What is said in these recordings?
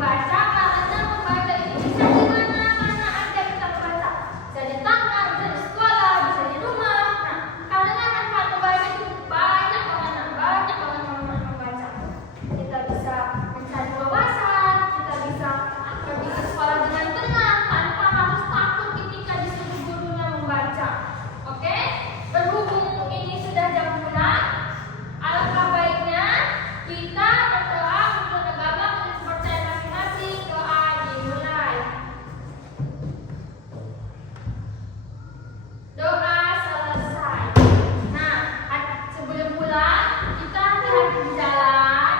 membaca karena membaca itu bisa di mana aja kita membaca. Bisa di taman, bisa di sekolah, bisa di rumah. Nah, karena manfaat membaca itu banyak banget membaca. Kita bisa mencari wawasan, kita bisa pergi ke sekolah dengan tenang tanpa harus takut ketika disuruh gurunya membaca. Oke? Berhubung ini sudah jam pulang, alangkah baiknya kita berdoa untuk agama dan kepercayaan masing-masing. Doa dimulai. Doa selesai. Nah, sebelum pulang kita hati-hati di jalan.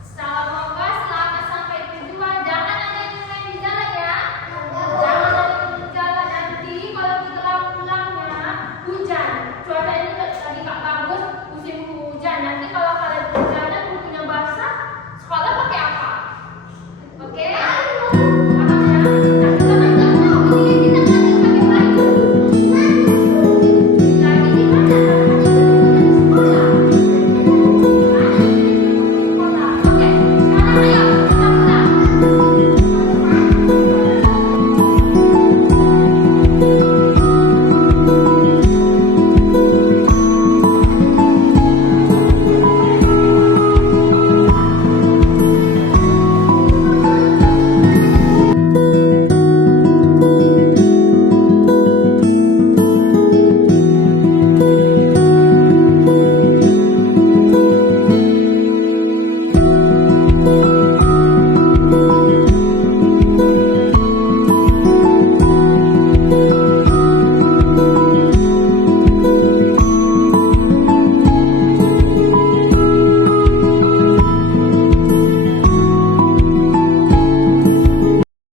Semoga selamat sampai tujuan. Jangan ada yang main di jalan ya. Jangan ada yang main di jalan. Nanti kalau kita pulangnya hujan. Cuaca ini lagi gak bagus, musim hujan. Nanti kalau kalian hujanan bukunya basah, sekolah pakai apa? Oke?